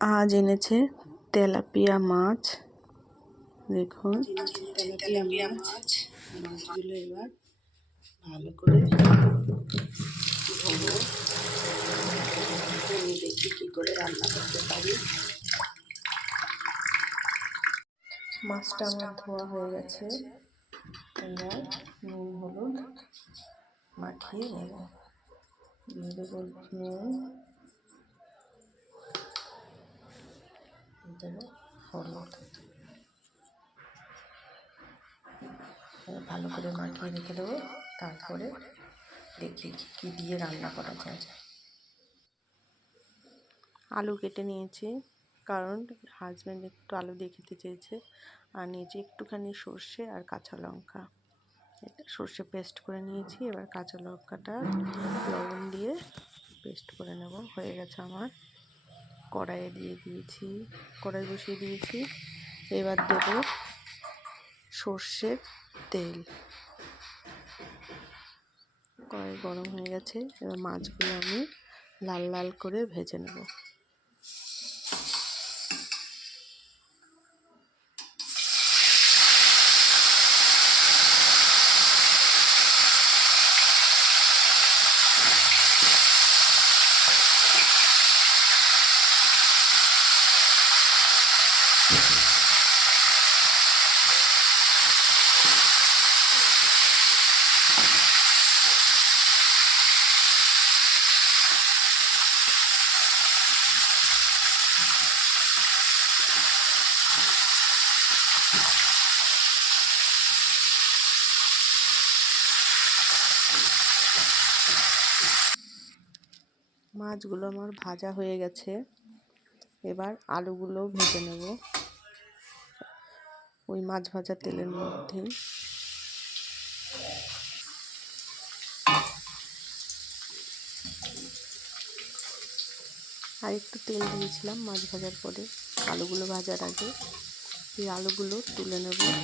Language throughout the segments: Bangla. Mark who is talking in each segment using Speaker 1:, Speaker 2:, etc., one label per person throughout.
Speaker 1: আজ এনেছে তেলাপিয়া মাছ। দেখুন।
Speaker 2: তেলাপিয়া মাছ মাছগুলো এবার ভালো করে দেখি কী করে রান্না করতে পারি।
Speaker 1: মাছটা আমার ধোয়া হয়ে গেছে। এবার নুন হলুদ মাখিয়ে নেব। দিয়ে দেবো নুন। দেবো এবার ভালো করে মাখিয়ে রেখে দেবো, তারপরে দেখি কী দিয়ে রান্না করা যায়। আলু কেটে নিয়েছি, কারণ হাজব্যান্ড একটু আলু দিয়ে খেতে চেয়েছে, আর নিয়েছি একটুখানি সর্ষে আর কাঁচা লঙ্কা। এটা সর্ষে পেস্ট করে নিয়েছি, এবার কাঁচা লঙ্কাটা লবণ দিয়ে পেস্ট করে নেব, হয়ে গেছে আমার। কড়াইয়ে দিয়ে দিয়েছি, কড়াই বসিয়ে দিয়েছি। এবার দেব সর্ষের তেল। কড়াই গরম হয়ে গেছে, এবার মাছগুলো আমি লাল লাল করে ভেজে নেব। মাছগুলো আমার ভাজা হয়ে গেছে। এবার আলুগুলো ভেজে নেব। ওই মাছ ভাজা তেলের মধ্যেই। আর একটু তেল দিয়েছিলাম মাছ ভাজার পরে। আলুগুলো ভাজার আগে। এই আলুগুলো তুলে নেব এই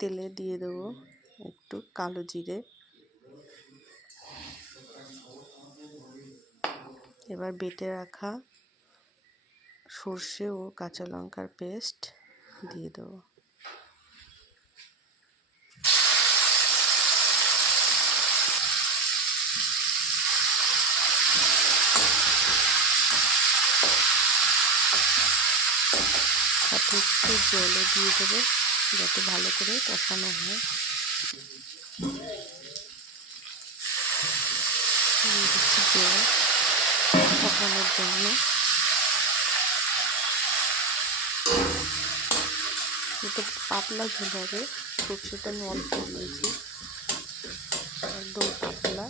Speaker 1: তেলে দিয়ে দেবো, একটু কালো জিরে। এবার বেটে রাখা সর্ষে ও কাঁচা লঙ্কার পেস্ট দিয়ে দেবো। সাথে একটু জলও দিয়ে দেবো। যাতে ভালো করে কষানো হয়। কষানোর জন্য। পাতলা ঝোল হবে সরষেটা আমি অল্প দিয়েছি একদম পাতলা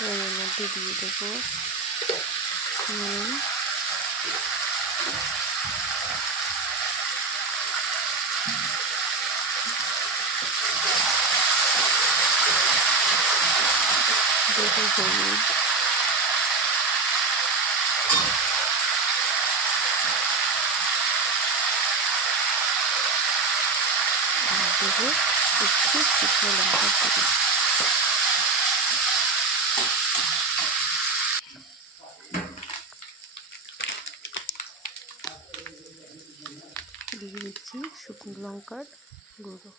Speaker 1: এর মধ্যে দিয়ে দেবো। নুন। দেবো হলুদ। দেবো একটু শুকনো লঙ্কার গুঁড়ো। দিয়ে দিচ্ছি শুকনো লঙ্কার গুঁড়ো।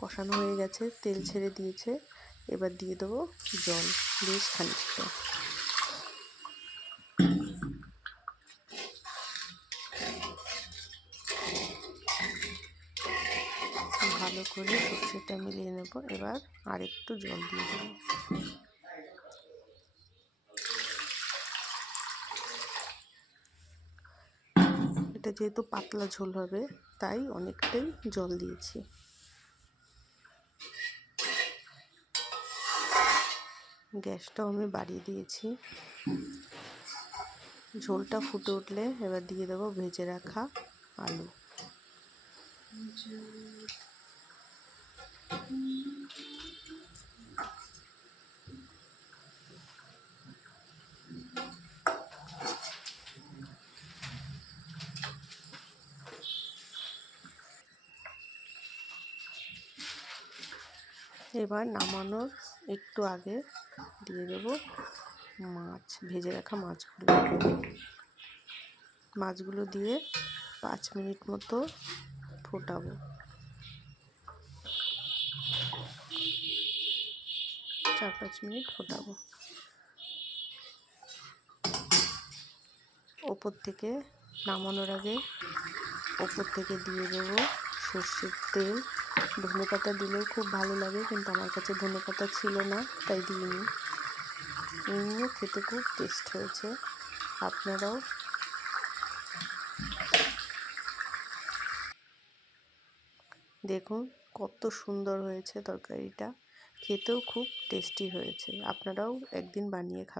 Speaker 1: কষানো হয়ে গেছে, তেল ছেড়ে দিয়েছে। এবার দিয়ে দেবো জল, বেশ খানিকটা। সর্ষেটা মিলিয়ে নেব। এবার আর একটু জল দিয়ে দেবো। এটা যেহেতু পাতলা ঝোল হবে, তাই অনেকটাই জল দিয়েছি। গ্যাসটাও আমি বাড়িয়ে দিয়েছি। ঝোলটা ফুটে উঠলে এবার দিয়ে দেবো ভেজে রাখা আলু। এবার নামানোর একটু আগে দিয়ে দেব মাছ, ভেজে রাখা মাছগুলো। মাছগুলো দিয়ে পাঁচ মিনিট মতো ফোটাবো। চার পাঁচ মিনিট ফোটাবো। ওপর থেকে নামানোর আগে ওপর থেকে দিয়ে দেবো সর্ষের তেল। ধনে পাতা দিলেও খুব ভালো লাগে, কিন্তু আমার কাছে ধনে পাতা ছিল না, তাই দিইনি। এমনিও খেতে খুব টেস্ট হয়েছে। আপনারাও? দেখুন কত সুন্দর হয়েছে তরকারিটা। খেতেও খুব টেস্টি হয়েছে। আপনারাও একদিন বানিয়ে খাবেন।